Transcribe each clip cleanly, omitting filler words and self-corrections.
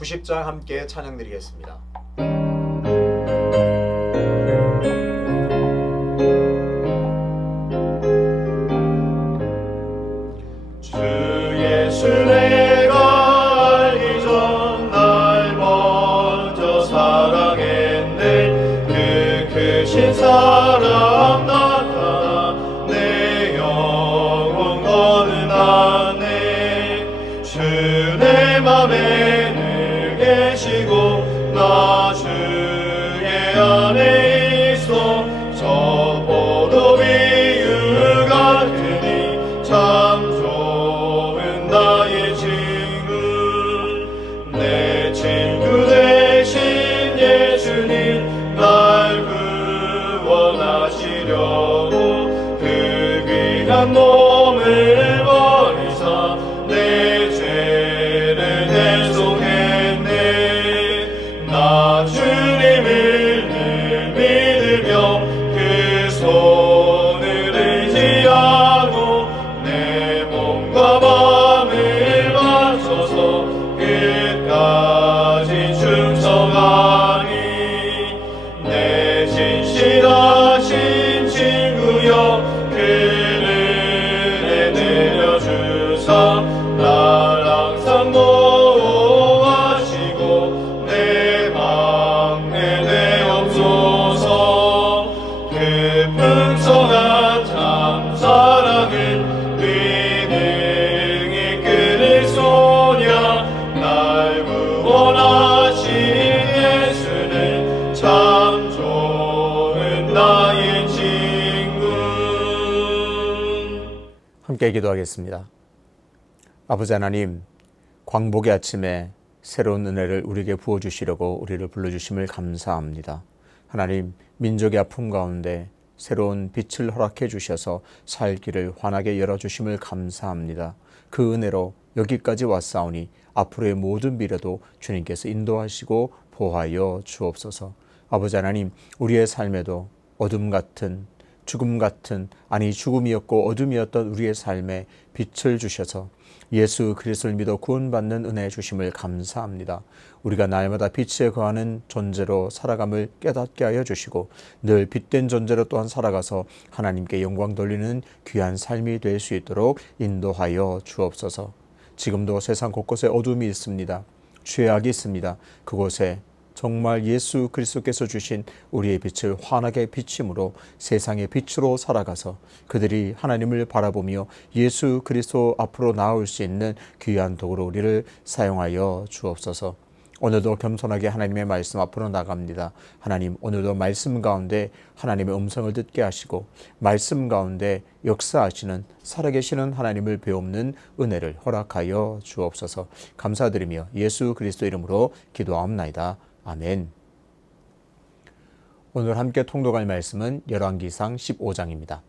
90장 함께 찬양 드리겠습니다. 주 예수 내가 알기 전 날 먼저 사랑했네. 그 크신 사랑 나타나 내 영혼 거듭났네. 주 내 맘에 늘 계시고 나 주의 안에 있어. 저 포도비유 같으니 참 좋은 나의 친구. 내 친구 대신 예수님 날 구원하시려고 그 귀한 몸을 버리사 내 죄를 대속했네. 나 주님을 늘 믿으며 그 손을 의지하고 내 몸과 마음을 바쳐서 끝까지 충성하니. 내 진실하신 친구여 그 은혜 내려주사 날 항상 보호하시고 내 방해 되옵소서. 그 풍성한 참 사랑을 위능히 끊을 소냐. 날 구원하신 예수는 참 좋은 나의 친구. 함께 기도하겠습니다. 아버지 하나님, 광복의 아침에 새로운 은혜를 우리에게 부어주시려고 우리를 불러주심을 감사합니다. 하나님, 민족의 아픔 가운데 새로운 빛을 허락해 주셔서 살 길을 환하게 열어주심을 감사합니다. 그 은혜로 여기까지 왔사오니 앞으로의 모든 미래도 주님께서 인도하시고 보호하여 주옵소서. 아버지 하나님, 우리의 삶에도 어둠 같은, 죽음 같은, 아니 죽음이었고 어둠이었던 우리의 삶에 빛을 주셔서 예수 그리스도를 믿어 구원받는 은혜 주심을 감사합니다. 우리가 날마다 빛에 거하는 존재로 살아감을 깨닫게 하여 주시고 늘 빛된 존재로 또한 살아가서 하나님께 영광 돌리는 귀한 삶이 될 수 있도록 인도하여 주옵소서. 지금도 세상 곳곳에 어둠이 있습니다. 죄악이 있습니다. 그곳에 정말 예수 그리스도께서 주신 우리의 빛을 환하게 비침으로 세상의 빛으로 살아가서 그들이 하나님을 바라보며 예수 그리스도 앞으로 나아올 수 있는 귀한 도구로 우리를 사용하여 주옵소서. 오늘도 겸손하게 하나님의 말씀 앞으로 나갑니다. 하나님, 오늘도 말씀 가운데 하나님의 음성을 듣게 하시고 말씀 가운데 역사하시는 살아계시는 하나님을 배우는 은혜를 허락하여 주옵소서. 감사드리며 예수 그리스도 이름으로 기도하옵나이다. 아멘. 오늘 함께 통독할 말씀은 열왕기상 15장입니다.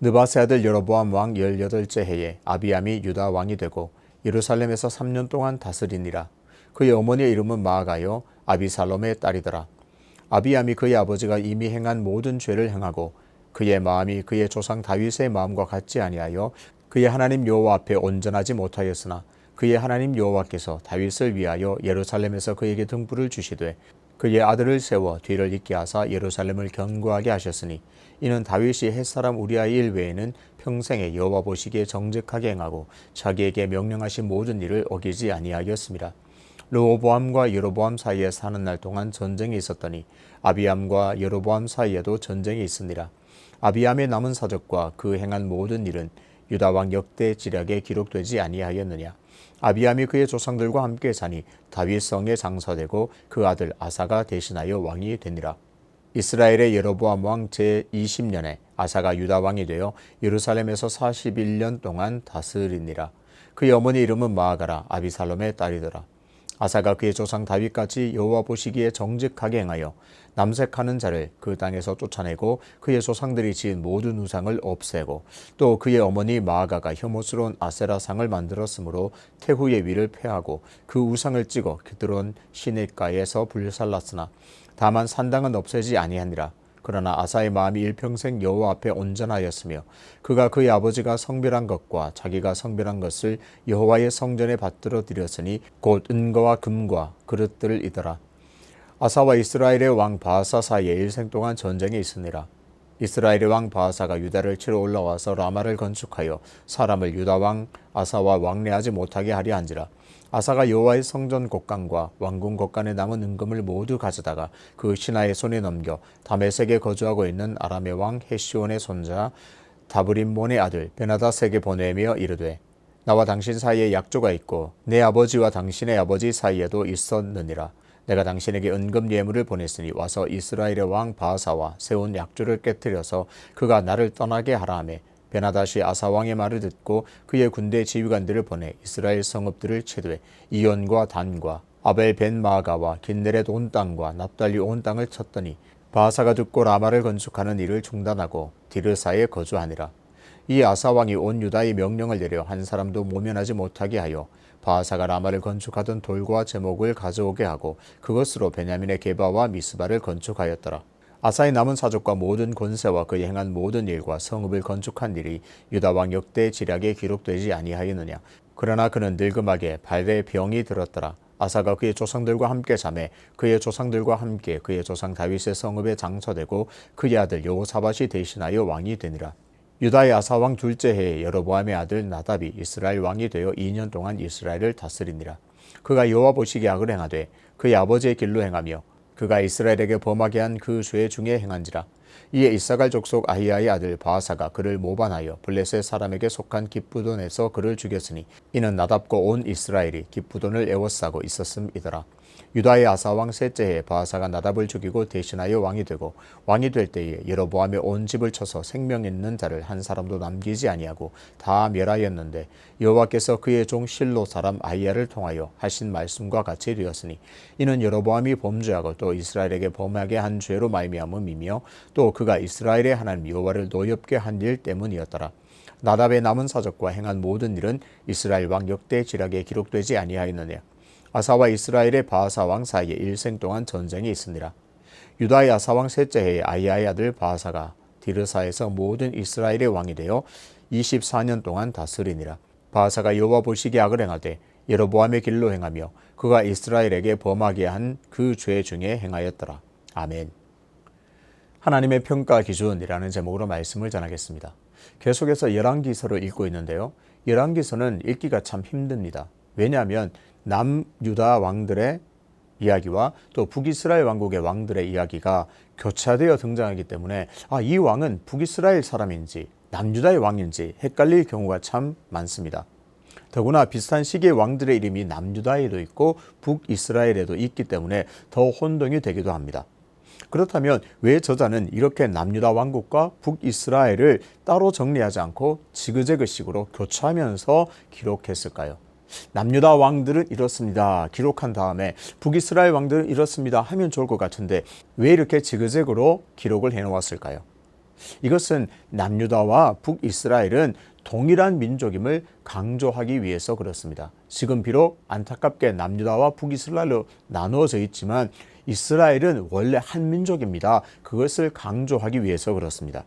느바세 아들 여로보암 왕 18째 해에 아비암이 유다 왕이 되고 예루살렘에서 3년 동안 다스리니라. 그의 어머니의 이름은 마아가요 아비살롬의 딸이더라. 아비암이 그의 아버지가 이미 행한 모든 죄를 행하고 그의 마음이 그의 조상 다윗의 마음과 같지 아니하여 그의 하나님 여호와 앞에 온전하지 못하였으나 그의 하나님 여호와께서 다윗을 위하여 예루살렘에서 그에게 등불을 주시되 그의 아들을 세워 뒤를 잇게 하사 예루살렘을 견고하게 하셨으니 이는 다윗이 햇사람 우리아의 일 외에는 평생에 여호와 보시기에 정직하게 행하고 자기에게 명령하신 모든 일을 어기지 아니하였습니다. 르호보암과 여로보암 사이에 사는 날 동안 전쟁이 있었더니 아비암과 여로보암 사이에도 전쟁이 있으니라. 아비암의 남은 사적과 그 행한 모든 일은 유다 왕 역대 지략에 기록되지 아니하였느냐. 아비암이 그의 조상들과 함께 사니 다윗 성에 장사되고 그 아들 아사가 대신하여 왕이 되니라. 이스라엘의 여로보암 왕 제20년에 아사가 유다 왕이 되어 예루살렘에서 41년 동안 다스리니라. 그의 어머니 이름은 마아가라 아비살롬의 딸이더라. 아사가 그의 조상 다윗같이 여호와 보시기에 정직하게 행하여 남색하는 자를 그 땅에서 쫓아내고 그의 조상들이 지은 모든 우상을 없애고 또 그의 어머니 마아가가 혐오스러운 아세라상을 만들었으므로 태후의 위를 폐하고 그 우상을 찍어 그들은 시냇가에서 불살랐으나 다만 산당은 없애지 아니하니라. 그러나 아사의 마음이 일평생 여호와 앞에 온전하였으며 그가 그의 아버지가 성별한 것과 자기가 성별한 것을 여호와의 성전에 받들어 드렸으니 곧 은거와 금과 그릇들이더라. 아사와 이스라엘의 왕 바하사 사이에 일생 동안 전쟁이 있으니라. 이스라엘의 왕 바하사가 유다를 치러 올라와서 라마를 건축하여 사람을 유다 왕 아사와 왕래하지 못하게 하려 한지라. 아사가 여호와의 성전 곳간과 왕궁 곳간에 남은 은금을 모두 가져다가 그 신하의 손에 넘겨 다메섹에 거주하고 있는 아람의 왕 헤시온의 손자 다브림몬의 아들 베나닷에게 보내며 이르되 나와 당신 사이에 약조가 있고 내 아버지와 당신의 아버지 사이에도 있었느니라. 내가 당신에게 은금 예물을 보냈으니 와서 이스라엘의 왕 바하사와 세운 약조를 깨뜨려서 그가 나를 떠나게 하라 하매 베나닷이 아사 왕의 말을 듣고 그의 군대 지휘관들을 보내 이스라엘 성읍들을 채도해 이온과 단과 아벨 벤 마가와 긴네렛 온 땅과 납달리 온 땅을 쳤더니 바하사가 듣고 라마를 건축하는 일을 중단하고 디르사에 거주하니라. 이 아사 왕이 온 유다의 명령을 내려 한 사람도 모면하지 못하게 하여 바하사가 라마를 건축하던 돌과 제목을 가져오게 하고 그것으로 베냐민의 게바와 미스바를 건축하였더라. 아사의 남은 사족과 모든 권세와 그의 행한 모든 일과 성읍을 건축한 일이 유다 왕 역대 지략에 기록되지 아니하였느냐. 그러나 그는 늙음하게 발에 병이 들었더라. 아사가 그의 조상들과 함께 잠에 그의 조상들과 함께 그의 조상 다윗의 성읍에 장사되고 그의 아들 여호사밧이 대신하여 왕이 되니라. 유다의 아사 왕 둘째 해에 여로보암의 아들 나답이 이스라엘 왕이 되어 2년 동안 이스라엘을 다스리니라. 그가 여호와 보시기에 악을 행하되 그의 아버지의 길로 행하며 그가 이스라엘에게 범하게 한 그 죄 중에 행한지라. 이에 이사갈 족속 아히야의 아들 바하사가 그를 모반하여 블레셋 사람에게 속한 깁부돈에서 그를 죽였으니 이는 나답과 온 이스라엘이 깁부돈을 애워싸고 있었음이더라. 유다의 아사 왕 셋째 해에 바하사가 나답을 죽이고 대신하여 왕이 되고 왕이 될 때에 여로보암의 온 집을 쳐서 생명 있는 자를 한 사람도 남기지 아니하고 다 멸하였는데 여호와께서 그의 종 실로 사람 아히야를 통하여 하신 말씀과 같이 되었으니 이는 여로보암이 범죄하고 또 이스라엘에게 범하게 한 죄로 말미암음이며 또 그가 이스라엘의 하나님 여호와를 노엽게 한 일 때문이었더라. 나답의 남은 사적과 행한 모든 일은 이스라엘 왕 역대 지략에 기록되지 아니하였느냐. 아사와 이스라엘의 바하사 왕 사이에 일생 동안 전쟁이 있으니라. 유다의 아사 왕 셋째 해에 아히야의 아들 바하사가 디르사에서 모든 이스라엘의 왕이 되어 24년 동안 다스리니라. 바하사가 여호와 보시기에 악을 행하되 여로보암의 길로 행하며 그가 이스라엘에게 범하게 한 그 죄 중에 행하였더라. 아멘. 하나님의 평가 기준이라는 제목으로 말씀을 전하겠습니다. 계속해서 열왕기서를 읽고 있는데요. 열왕기서는 읽기가 참 힘듭니다. 왜냐하면 남유다 왕들의 이야기와 또 북이스라엘 왕국의 왕들의 이야기가 교차되어 등장하기 때문에 이 왕은 북이스라엘 사람인지 남유다의 왕인지 헷갈릴 경우가 참 많습니다. 더구나 비슷한 시기의 왕들의 이름이 남유다에도 있고 북이스라엘에도 있기 때문에 더 혼동이 되기도 합니다. 그렇다면 왜 저자는 이렇게 남유다 왕국과 북이스라엘을 따로 정리하지 않고 지그재그식으로 교차하면서 기록했을까요? 남유다 왕들은 이렇습니다. 기록한 다음에 북이스라엘 왕들은 이렇습니다. 하면 좋을 것 같은데 왜 이렇게 지그재그로 기록을 해놓았을까요? 이것은 남유다와 북이스라엘은 동일한 민족임을 강조하기 위해서 그렇습니다. 지금 비록 안타깝게 남유다와 북이스라엘로 나누어져 있지만 이스라엘은 원래 한 민족입니다. 그것을 강조하기 위해서 그렇습니다.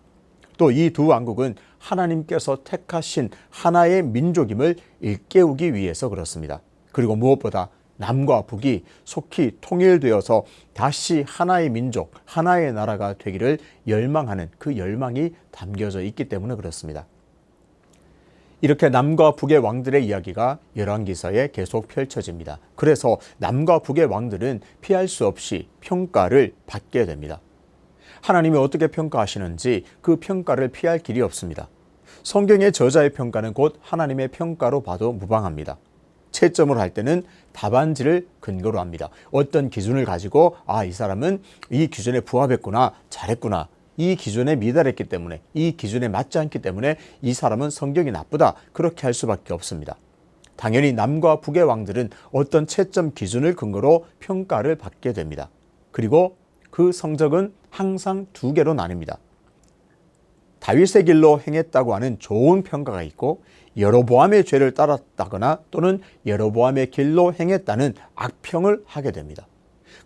또 이 두 왕국은 하나님께서 택하신 하나의 민족임을 일깨우기 위해서 그렇습니다. 그리고 무엇보다 남과 북이 속히 통일되어서 다시 하나의 민족, 하나의 나라가 되기를 열망하는 그 열망이 담겨져 있기 때문에 그렇습니다. 이렇게 남과 북의 왕들의 이야기가 열왕기서에 계속 펼쳐집니다. 그래서 남과 북의 왕들은 피할 수 없이 평가를 받게 됩니다. 하나님이 어떻게 평가하시는지 그 평가를 피할 길이 없습니다. 성경의 저자의 평가는 곧 하나님의 평가로 봐도 무방합니다. 채점을 할 때는 답안지를 근거로 합니다. 어떤 기준을 가지고 이 사람은 이 기준에 부합했구나, 잘했구나. 이 기준에 미달했기 때문에, 이 기준에 맞지 않기 때문에 이 사람은 성격이 나쁘다. 그렇게 할 수밖에 없습니다. 당연히 남과 북의 왕들은 어떤 채점 기준을 근거로 평가를 받게 됩니다. 그리고 그 성적은 항상 두 개로 나뉩니다. 다윗의 길로 행했다고 하는 좋은 평가가 있고 여로보암의 죄를 따랐다거나 또는 여로보암의 길로 행했다는 악평을 하게 됩니다.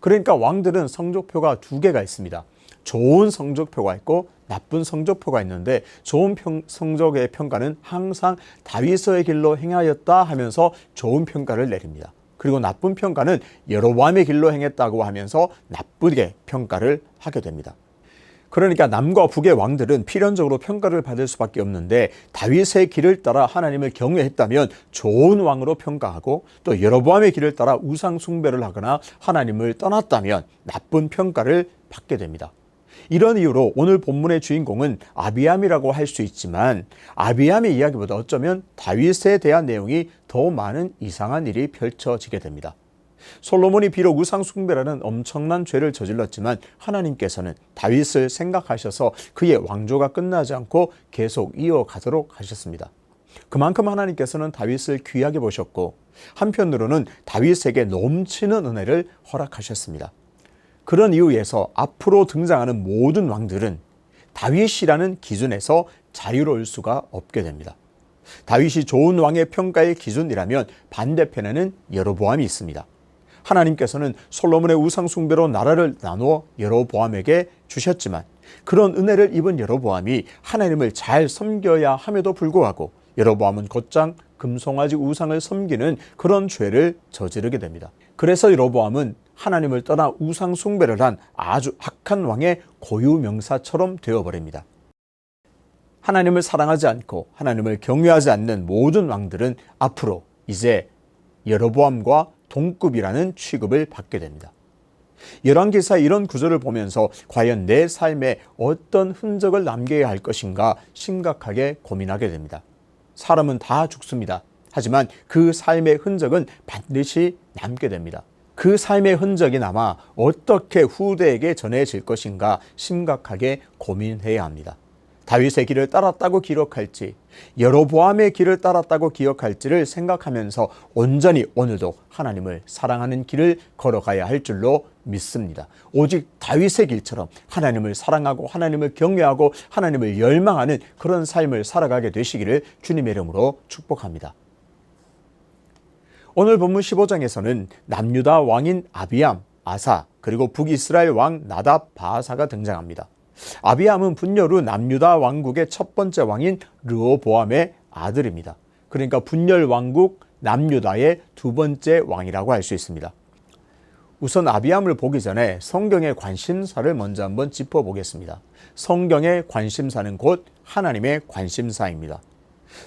그러니까 왕들은 성적표가 두 개가 있습니다. 좋은 성적표가 있고 나쁜 성적표가 있는데 좋은 성적의 평가는 항상 다윗의 길로 행하였다 하면서 좋은 평가를 내립니다. 그리고 나쁜 평가는 여로보암의 길로 행했다고 하면서 나쁘게 평가를 하게 됩니다. 그러니까 남과 북의 왕들은 필연적으로 평가를 받을 수밖에 없는데 다윗의 길을 따라 하나님을 경외했다면 좋은 왕으로 평가하고 또 여로보암의 길을 따라 우상 숭배를 하거나 하나님을 떠났다면 나쁜 평가를 받게 됩니다. 이런 이유로 오늘 본문의 주인공은 아비암이라고 할 수 있지만 아비암의 이야기보다 어쩌면 다윗에 대한 내용이 더 많은 이상한 일이 펼쳐지게 됩니다. 솔로몬이 비록 우상 숭배라는 엄청난 죄를 저질렀지만 하나님께서는 다윗을 생각하셔서 그의 왕조가 끝나지 않고 계속 이어가도록 하셨습니다. 그만큼 하나님께서는 다윗을 귀하게 보셨고 한편으로는 다윗에게 넘치는 은혜를 허락하셨습니다. 그런 이유에서 앞으로 등장하는 모든 왕들은 다윗이라는 기준에서 자유로울 수가 없게 됩니다. 다윗이 좋은 왕의 평가의 기준이라면 반대편에는 여로보암이 있습니다. 하나님께서는 솔로몬의 우상 숭배로 나라를 나누어 여로보암에게 주셨지만 그런 은혜를 입은 여로보암이 하나님을 잘 섬겨야 함에도 불구하고 여로보암은 곧장 금송아지 우상을 섬기는 그런 죄를 저지르게 됩니다. 그래서 여로보암은 하나님을 떠나 우상 숭배를 한 아주 악한 왕의 고유명사처럼 되어버립니다. 하나님을 사랑하지 않고 하나님을 경외하지 않는 모든 왕들은 앞으로 이제 여로보암과 동급이라는 취급을 받게 됩니다. 열왕기사의 이런 구절을 보면서 과연 내 삶에 어떤 흔적을 남겨야 할 것인가 심각하게 고민하게 됩니다. 사람은 다 죽습니다. 하지만 그 삶의 흔적은 반드시 남게 됩니다. 그 삶의 흔적이 남아 어떻게 후대에게 전해질 것인가 심각하게 고민해야 합니다. 다윗의 길을 따랐다고 기록할지 여로보암의 길을 따랐다고 기억할지를 생각하면서 온전히 오늘도 하나님을 사랑하는 길을 걸어가야 할 줄로 믿습니다. 오직 다윗의 길처럼 하나님을 사랑하고 하나님을 경외하고 하나님을 열망하는 그런 삶을 살아가게 되시기를 주님의 이름으로 축복합니다. 오늘 본문 15장에서는 남유다 왕인 아비암, 아사 그리고 북이스라엘 왕 나답, 바아사가 등장합니다. 아비암은 분열 후 남유다 왕국의 첫 번째 왕인 르호보암의 아들입니다. 그러니까 분열 왕국 남유다의 두 번째 왕이라고 할 수 있습니다. 우선 아비암을 보기 전에 성경의 관심사를 먼저 한번 짚어보겠습니다. 성경의 관심사는 곧 하나님의 관심사입니다.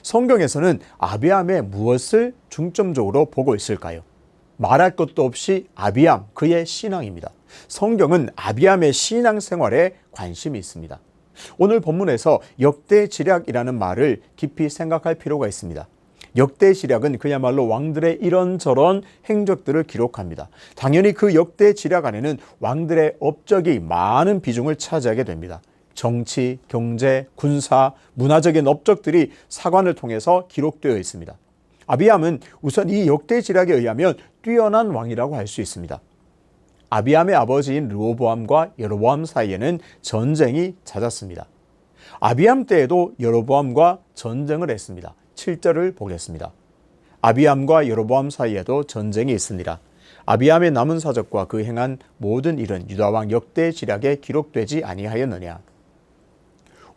성경에서는 아비암의 무엇을 중점적으로 보고 있을까요? 말할 것도 없이 아비암, 그의 신앙입니다. 성경은 아비암의 신앙생활에 관심이 있습니다. 오늘 본문에서 역대지략이라는 말을 깊이 생각할 필요가 있습니다. 역대지략은 그야말로 왕들의 이런저런 행적들을 기록합니다. 당연히 그 역대지략 안에는 왕들의 업적이 많은 비중을 차지하게 됩니다. 정치, 경제, 군사, 문화적인 업적들이 사관을 통해서 기록되어 있습니다. 아비암은 우선 이 역대지략에 의하면 뛰어난 왕이라고 할 수 있습니다. 아비암의 아버지인 르호보암과 여로보암 사이에는 전쟁이 잦았습니다. 아비암 때에도 여로보암과 전쟁을 했습니다. 7절을 보겠습니다. 아비암과 여로보암 사이에도 전쟁이 있으니라. 아비암의 남은 사적과 그 행한 모든 일은 유다왕 역대지략에 기록되지 아니하였느냐.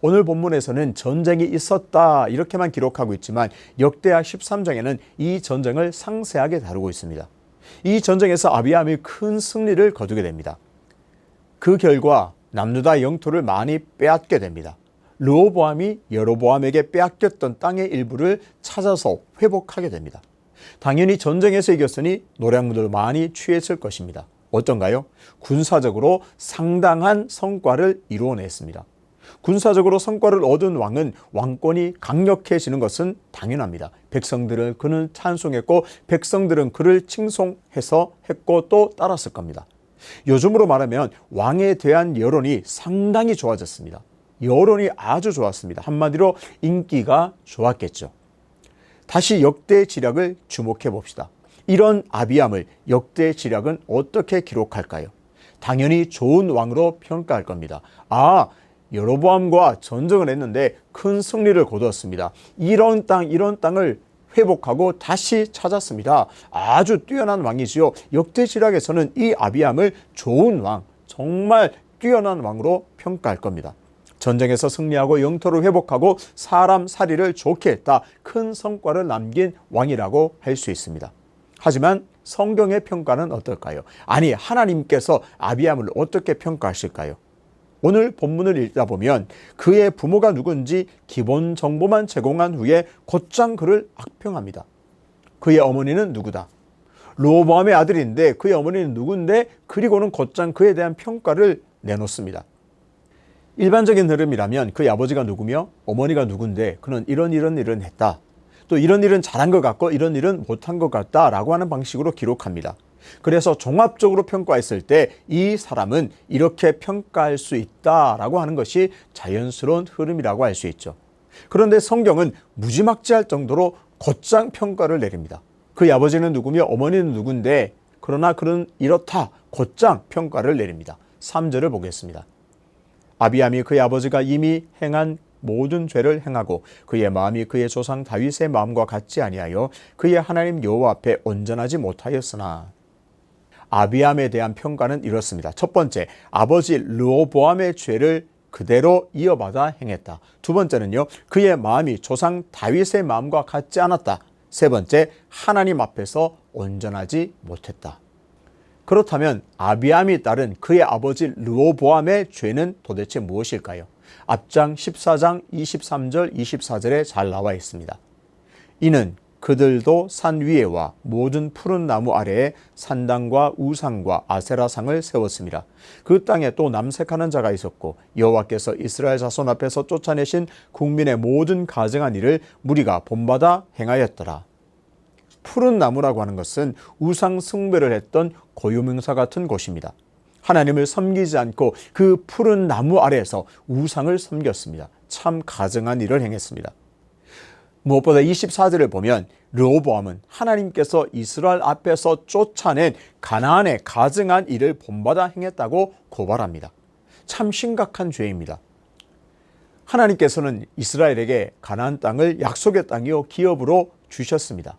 오늘 본문에서는 전쟁이 있었다 이렇게만 기록하고 있지만 역대하 13장에는 이 전쟁을 상세하게 다루고 있습니다. 이 전쟁에서 아비암이 큰 승리를 거두게 됩니다. 그 결과 남유다 영토를 많이 빼앗게 됩니다. 르호보암이 여로보암에게 빼앗겼던 땅의 일부를 찾아서 회복하게 됩니다. 당연히 전쟁에서 이겼으니 노략물을 많이 취했을 것입니다. 어떤가요? 군사적으로 상당한 성과를 이루어냈습니다. 군사적으로 성과를 얻은 왕은 왕권이 강력해지는 것은 당연합니다. 백성들은 그를 찬송했고 백성들은 그를 칭송해서 했고 또 따랐을 겁니다. 요즘으로 말하면 왕에 대한 여론이 상당히 좋아졌습니다. 여론이 아주 좋았습니다. 한마디로 인기가 좋았겠죠. 다시 역대지략을 주목해 봅시다. 이런 아비암을 역대지략은 어떻게 기록할까요? 당연히 좋은 왕으로 평가할 겁니다. 여로보암과 전쟁을 했는데 큰 승리를 거두었습니다. 이런 땅을 회복하고 다시 찾았습니다. 아주 뛰어난 왕이지요. 역대지략에서는 이 아비암을 좋은 왕, 정말 뛰어난 왕으로 평가할 겁니다. 전쟁에서 승리하고 영토를 회복하고 사람 살이를 좋게 했다. 큰 성과를 남긴 왕이라고 할 수 있습니다. 하지만 성경의 평가는 어떨까요? 아니, 하나님께서 아비암을 어떻게 평가하실까요? 오늘 본문을 읽다 보면 그의 부모가 누군지 기본 정보만 제공한 후에 곧장 그를 악평합니다. 그의 어머니는 누구다? 르호보암의 아들인데 그의 어머니는 누군데? 그리고는 곧장 그에 대한 평가를 내놓습니다. 일반적인 흐름이라면 그의 아버지가 누구며 어머니가 누군데 그는 이런 일은 했다. 또 이런 일은 잘한 것 같고 이런 일은 못한 것 같다라고 하는 방식으로 기록합니다. 그래서 종합적으로 평가했을 때 이 사람은 이렇게 평가할 수 있다라고 하는 것이 자연스러운 흐름이라고 할 수 있죠. 그런데 성경은 무지막지할 정도로 곧장 평가를 내립니다. 그의 아버지는 누구며 어머니는 누군데 그러나 그는 이렇다 곧장 평가를 내립니다. 3절을 보겠습니다. 아비암이 그의 아버지가 이미 행한 모든 죄를 행하고 그의 마음이 그의 조상 다윗의 마음과 같지 아니하여 그의 하나님 여호와 앞에 온전하지 못하였으나. 아비암에 대한 평가는 이렇습니다. 첫 번째, 아버지 르호보암의 죄를 그대로 이어받아 행했다. 두 번째는요, 그의 마음이 조상 다윗의 마음과 같지 않았다. 세 번째, 하나님 앞에서 온전하지 못했다. 그렇다면 아비암이 따른 그의 아버지 르호보암의 죄는 도대체 무엇일까요? 앞장 14장 23절 24절에 잘 나와 있습니다. 이는 그들도 산 위에와 모든 푸른 나무 아래에 산당과 우상과 아세라상을 세웠습니다. 그 땅에 또 남색하는 자가 있었고 여호와께서 이스라엘 자손 앞에서 쫓아내신 국민의 모든 가증한 일을 무리가 본받아 행하였더라. 푸른 나무라고 하는 것은 우상 숭배를 했던 고유명사 같은 곳입니다. 하나님을 섬기지 않고 그 푸른 나무 아래에서 우상을 섬겼습니다. 참 가증한 일을 행했습니다. 무엇보다 24절을 보면 르호보암은 하나님께서 이스라엘 앞에서 쫓아낸 가나안의 가증한 일을 본받아 행했다고 고발합니다. 참 심각한 죄입니다. 하나님께서는 이스라엘에게 가나안 땅을 약속의 땅이요 기업으로 주셨습니다.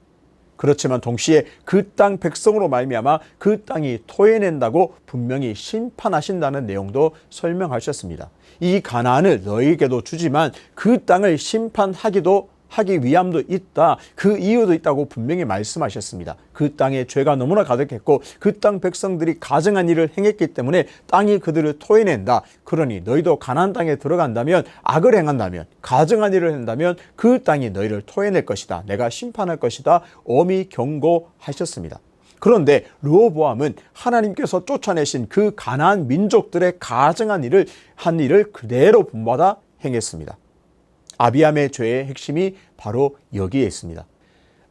그렇지만 동시에 그 땅 백성으로 말미암아 그 땅이 토해낸다고 분명히 심판하신다는 내용도 설명하셨습니다. 이 가나안을 너희에게도 주지만 그 땅을 하기 위함도 있다. 그 이유도 있다고 분명히 말씀하셨습니다. 그 땅에 죄가 너무나 가득했고 그 땅 백성들이 가증한 일을 행했기 때문에 땅이 그들을 토해낸다. 그러니 너희도 가나안 땅에 들어간다면 악을 행한다면 가증한 일을 한다면 그 땅이 너희를 토해낼 것이다. 내가 심판할 것이다. 엄히 경고하셨습니다. 그런데 르호보암은 하나님께서 쫓아내신 그 가나안 민족들의 가증한 일을 그대로 본받아 행했습니다. 아비암의 죄의 핵심이 바로 여기에 있습니다.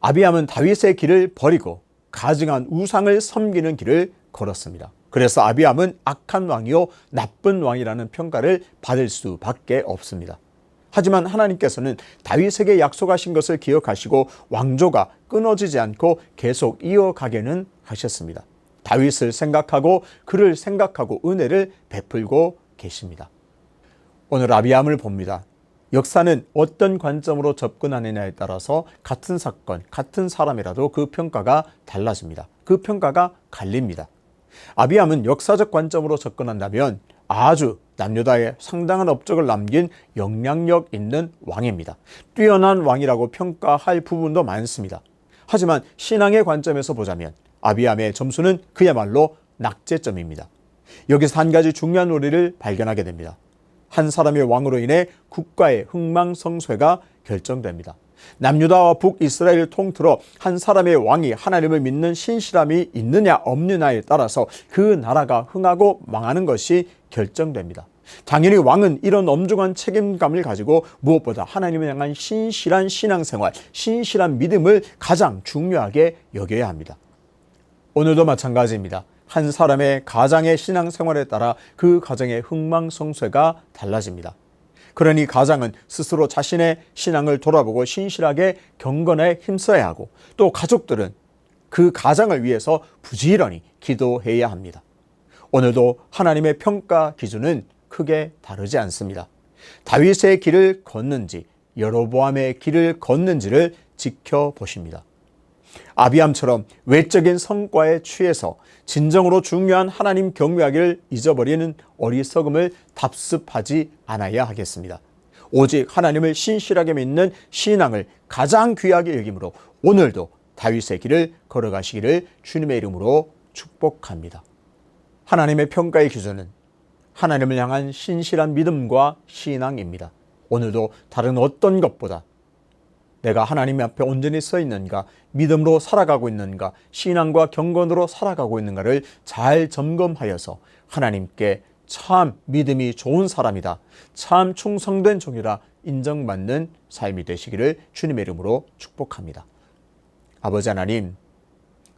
아비암은 다윗의 길을 버리고 가증한 우상을 섬기는 길을 걸었습니다. 그래서 아비암은 악한 왕이요 나쁜 왕이라는 평가를 받을 수밖에 없습니다. 하지만 하나님께서는 다윗에게 약속하신 것을 기억하시고 왕조가 끊어지지 않고 계속 이어가게는 하셨습니다. 다윗을 생각하고 그를 생각하고 은혜를 베풀고 계십니다. 오늘 아비암을 봅니다. 역사는 어떤 관점으로 접근하느냐에 따라서 같은 사건, 같은 사람이라도 그 평가가 달라집니다. 그 평가가 갈립니다. 아비암은 역사적 관점으로 접근한다면 아주 남유다에 상당한 업적을 남긴 영향력 있는 왕입니다. 뛰어난 왕이라고 평가할 부분도 많습니다. 하지만 신앙의 관점에서 보자면 아비암의 점수는 그야말로 낙제점입니다. 여기서 한 가지 중요한 원리를 발견하게 됩니다. 한 사람의 왕으로 인해 국가의 흥망성쇠가 결정됩니다. 남유다와 북이스라엘을 통틀어 한 사람의 왕이 하나님을 믿는 신실함이 있느냐 없느냐에 따라서 그 나라가 흥하고 망하는 것이 결정됩니다. 당연히 왕은 이런 엄중한 책임감을 가지고 무엇보다 하나님을 향한 신실한 신앙생활, 신실한 믿음을 가장 중요하게 여겨야 합니다. 오늘도 마찬가지입니다. 한 사람의 가장의 신앙생활에 따라 그 가정의 흥망성쇠가 달라집니다. 그러니 가장은 스스로 자신의 신앙을 돌아보고 신실하게 경건에 힘써야 하고 또 가족들은 그 가장을 위해서 부지런히 기도해야 합니다. 오늘도 하나님의 평가 기준은 크게 다르지 않습니다. 다윗의 길을 걷는지 여로보암의 길을 걷는지를 지켜보십니다. 아비암처럼 외적인 성과에 취해서 진정으로 중요한 하나님 경외하기를 잊어버리는 어리석음을 답습하지 않아야 하겠습니다. 오직 하나님을 신실하게 믿는 신앙을 가장 귀하게 여김으로 오늘도 다윗의 길을 걸어가시기를 주님의 이름으로 축복합니다. 하나님의 평가의 기준은 하나님을 향한 신실한 믿음과 신앙입니다. 오늘도 다른 어떤 것보다 내가 하나님 앞에 온전히 서 있는가, 믿음으로 살아가고 있는가, 신앙과 경건으로 살아가고 있는가를 잘 점검하여서 하나님께 참 믿음이 좋은 사람이다, 참 충성된 종이라 인정받는 삶이 되시기를 주님의 이름으로 축복합니다. 아버지 하나님,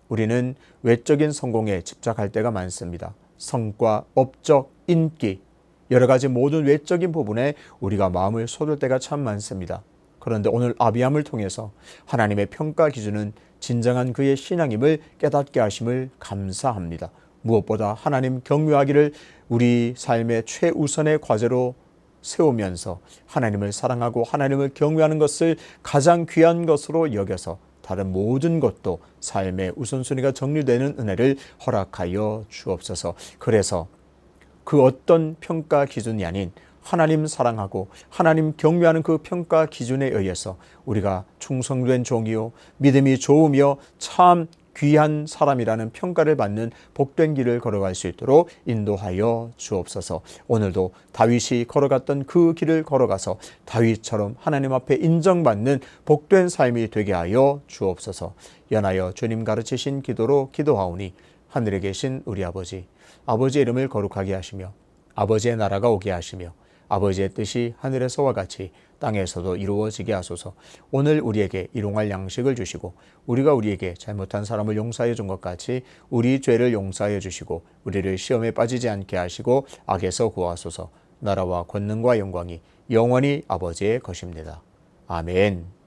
우리는 외적인 성공에 집착할 때가 많습니다. 성과, 업적, 인기, 여러 가지 모든 외적인 부분에 우리가 마음을 쏟을 때가 참 많습니다. 그런데 오늘 아비암을 통해서 하나님의 평가 기준은 진정한 그의 신앙임을 깨닫게 하심을 감사합니다. 무엇보다 하나님 경외하기를 우리 삶의 최우선의 과제로 세우면서 하나님을 사랑하고 하나님을 경외하는 것을 가장 귀한 것으로 여겨서 다른 모든 것도 삶의 우선순위가 정리되는 은혜를 허락하여 주옵소서. 그래서 그 어떤 평가 기준이 아닌 하나님 사랑하고 하나님 경외하는 그 평가 기준에 의해서 우리가 충성된 종이요 믿음이 좋으며 참 귀한 사람이라는 평가를 받는 복된 길을 걸어갈 수 있도록 인도하여 주옵소서. 오늘도 다윗이 걸어갔던 그 길을 걸어가서 다윗처럼 하나님 앞에 인정받는 복된 삶이 되게 하여 주옵소서. 연하여 주님 가르치신 기도로 기도하오니 하늘에 계신 우리 아버지, 아버지의 이름을 거룩하게 하시며 아버지의 나라가 오게 하시며 아버지의 뜻이 하늘에서와 같이 땅에서도 이루어지게 하소서. 오늘 우리에게 일용할 양식을 주시고 우리가 우리에게 잘못한 사람을 용서해 준 것 같이 우리 죄를 용서해 주시고 우리를 시험에 빠지지 않게 하시고 악에서 구하소서. 나라와 권능과 영광이 영원히 아버지의 것입니다. 아멘.